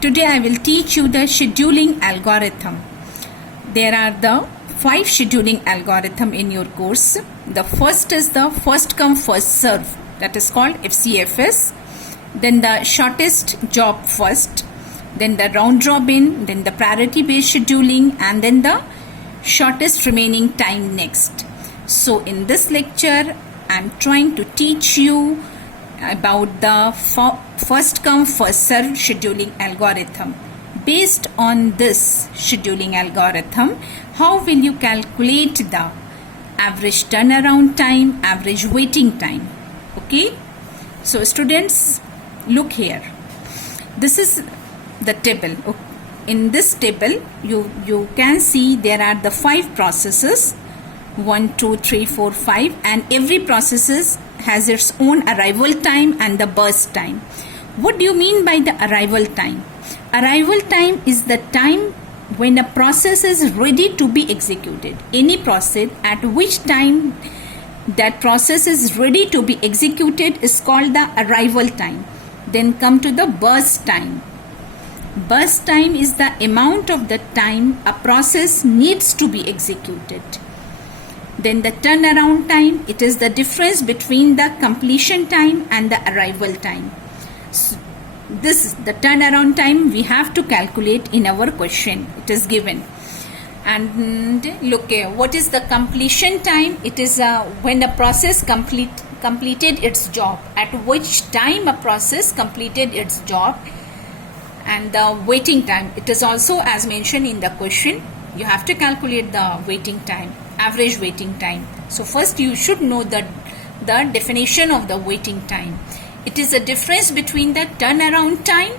Today I will teach you the scheduling algorithm. There are the 5 scheduling algorithm in your course. The first is the first come first serve, that is called FCFS. Then the shortest job first, then the round robin, then the priority based scheduling, and then the shortest remaining time next. So in this lecture I am trying to teach you about the first come first serve scheduling algorithm. Based on this scheduling algorithm, how will you calculate the average turnaround time, average waiting time? Okay, so students, look here. This is the table. In this table you can see there are the 5 processes, 1, 2, 3, 4, 5, and every process has its own arrival time and the burst time. What do you mean by the arrival time? Arrival time is the time when a process is ready to be executed. Any process at which time that process is ready to be executed is called the arrival time. Then come to the burst time. Burst time is the amount of the time a process needs to be executed. Then the turnaround time, it is the difference between the completion time and the arrival time. So this is the turnaround time we have to calculate in our question. It is given. And look here, what is the completion time? It is when a process completed its job, at which time a process completed its job. And the waiting time, it is also as mentioned in the question. You have to calculate the waiting time, average waiting time. So first you should know the definition of the waiting time. It is a difference between the turnaround time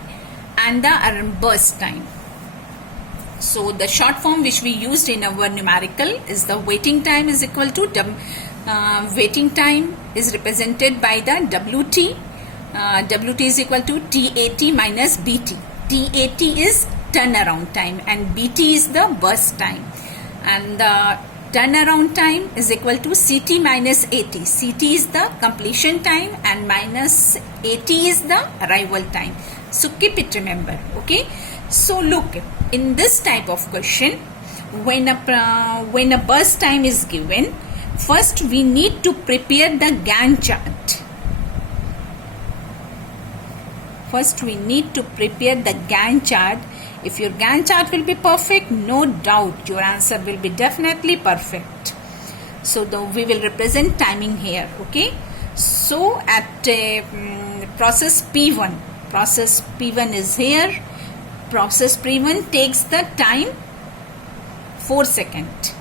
and the burst time. So the short form which we used in our numerical is the waiting time is equal to waiting time is represented by the WT. WT is equal to TAT minus BT. TAT is turnaround time and BT is the burst time, and the turnaround time is equal to CT minus AT. CT is the completion time and minus AT is the arrival time. So keep it remember. Okay, so look, in this type of question, when a burst time is given, first we need to prepare the Gantt chart. First we need to prepare the Gantt chart. If your Gantt chart will be perfect, no doubt your answer will be definitely perfect. So we will represent timing here. Okay, so at process P1 is here. Process P1 takes the time 4 seconds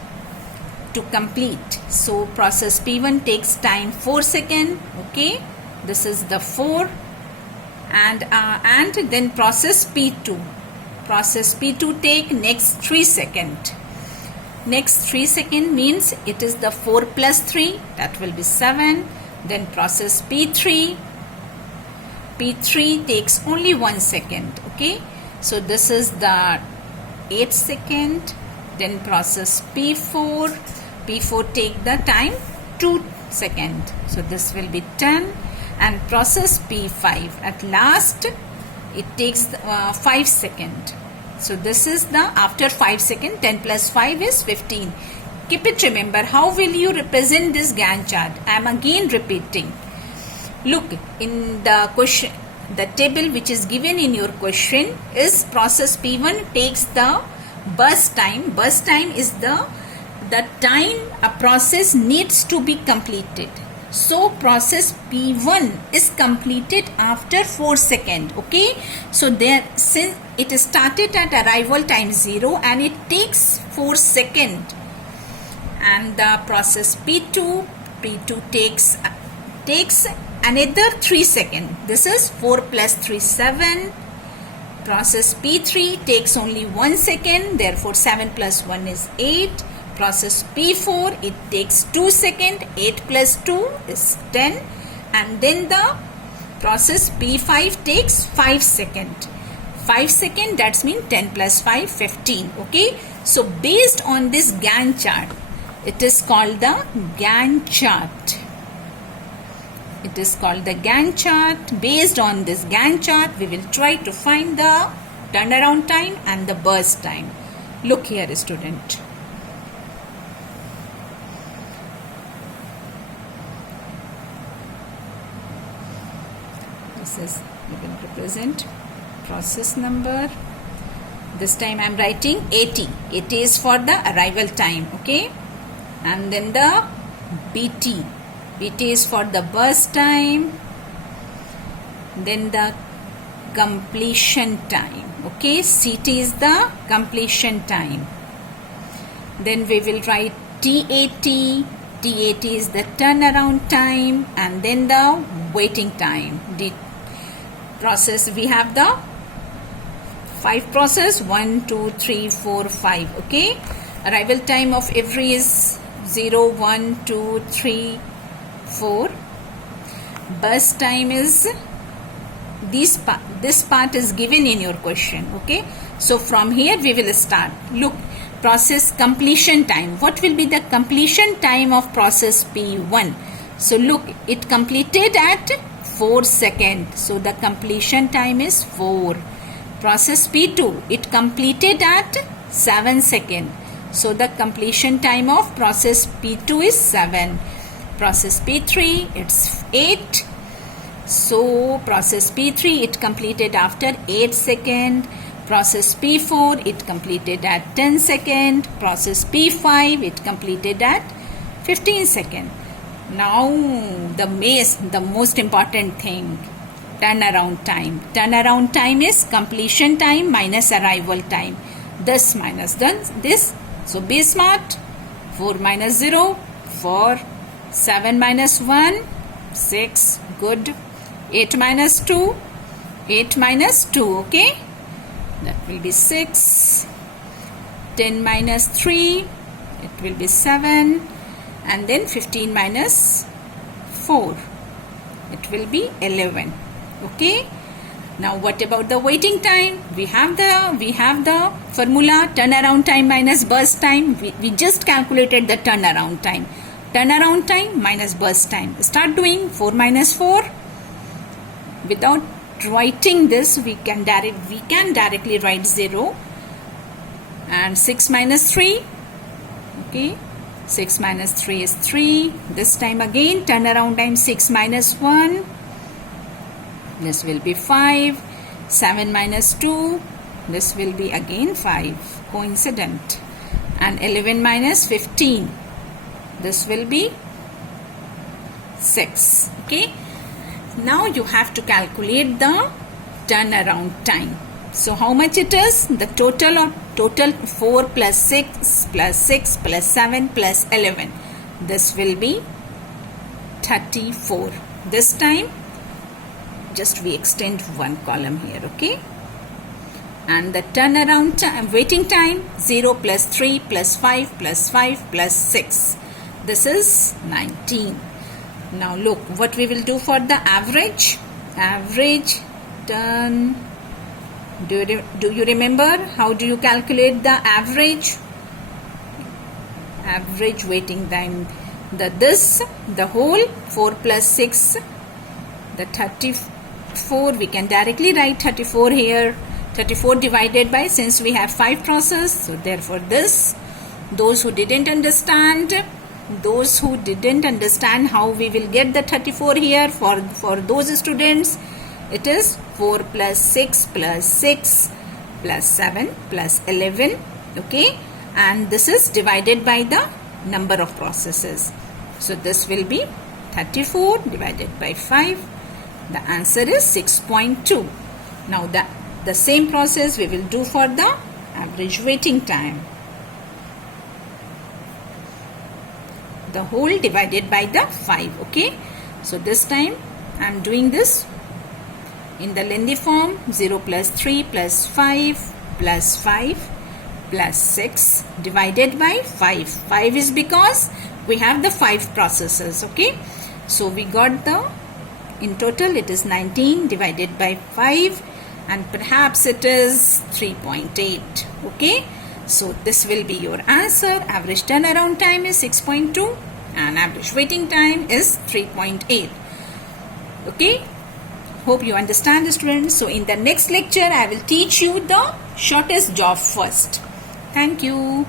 to complete. So process P1 takes time 4 seconds. Okay, this is the 4. And then process P2. Process P2 take next 3 seconds. Next 3 seconds means it is the 4 plus 3, that will be 7. Then process P3. P3 takes only 1 second. Okay, so this is the 8 second. Then process P4. P4 take the time 2 seconds. So this will be 10. And process P5 at last it takes 5 seconds. So this is the after 5 seconds, 10 plus 5 is 15. Keep it remember. How will you represent this Gantt chart? I am again repeating. Look, in the question, the table which is given in your question is process P1 takes the burst time. Burst time is the time a process needs to be completed. So process P1 is completed after 4 seconds. Okay, so there, since it is started at arrival time 0 and it takes 4 seconds, and the process P2 takes another 3 seconds. This is 4 plus 3 7. Process P3 takes only 1 second, therefore 7 plus 1 is 8. Process P4, it takes 2 seconds, 8 plus 2 is 10, and then the process P5 takes 5 seconds. 5 seconds, that means 10 plus 5, 15. Okay, so based on this Gantt chart, it is called the Gantt chart. It is called the Gantt chart. Based on this Gantt chart, we will try to find the turnaround time and the burst time. Look here, student. This is, we will represent process number. This time I am writing 80. 80 is for the arrival time, okay? And then the BT. BT is for the burst time. Then the completion time, okay? CT is the completion time. Then we will write TAT. TAT is the turnaround time, and then the waiting time. The process, we have the 5 process, 1, 2, 3, 4, 5, okay? Arrival time of every is 0, 1, 2, 3, 4. Burst time is this part is given in your question, okay? So from here we will start. Look, process completion time. What will be the completion time of process P1? So look, it completed at 4 seconds. So the completion time is 4. Process P2, it completed at 7 seconds. So the completion time of process P2 is 7. Process P3, it's 8. So process P3, it completed after 8 seconds. Process P4, it completed at 10 seconds. Process P5, it completed at 15 seconds. Now the most important thing, turnaround time. Turnaround time is completion time minus arrival time. This minus this. So be smart. 4 minus 0, 4. 7 minus 1, 6. Good. 8 minus 2, 8 minus 2, okay? That will be 6. 10 minus 3, it will be 7. And then 15 minus 4, it will be 11, okay? Now what about the waiting time? We have the formula turnaround time minus burst time. We just calculated the turnaround time. Turnaround time minus burst time. Start doing 4 minus 4. Without writing this, we can directly write 0. And 6 minus 3, okay? 6 minus 3 is 3. This time again turnaround time 6 minus 1. This will be 5. 7 minus 2. This will be again 5. Coincident. And 11 minus 15. This will be 6. Okay. Now you have to calculate the turnaround time. So how much it is? The total 4 plus 6 plus 6 plus 7 plus 11. This will be 34. This time just we extend one column here, okay? And the turnaround time, waiting time, 0 plus 3 plus 5 plus 5 plus 6. This is 19. Now look what we will do for the average. Average turn. Do you remember how do you calculate the average? Average waiting time. The whole 4 plus 6, the 34, we can directly write 34 here. 34 divided by, since we have 5 process, so therefore this. Those who didn't understand how we will get the 34 here, for those students, it is 4 plus 6 plus 6 plus 7 plus 11, okay? And this is divided by the number of processes. So this will be 34 divided by 5. The answer is 6.2. Now the same process we will do for the average waiting time. The whole divided by the 5, okay? So this time I am doing this in the lengthy form. 0 plus 3 plus 5 plus 5 plus 6 divided by 5. 5 is because we have the 5 processes, okay? So we got in total it is 19 divided by 5, and perhaps it is 3.8, okay? So this will be your answer. Average turnaround time is 6.2 and average waiting time is 3.8, okay? Hope you understand, students. So in the next lecture, I will teach you the shortest job first. Thank you.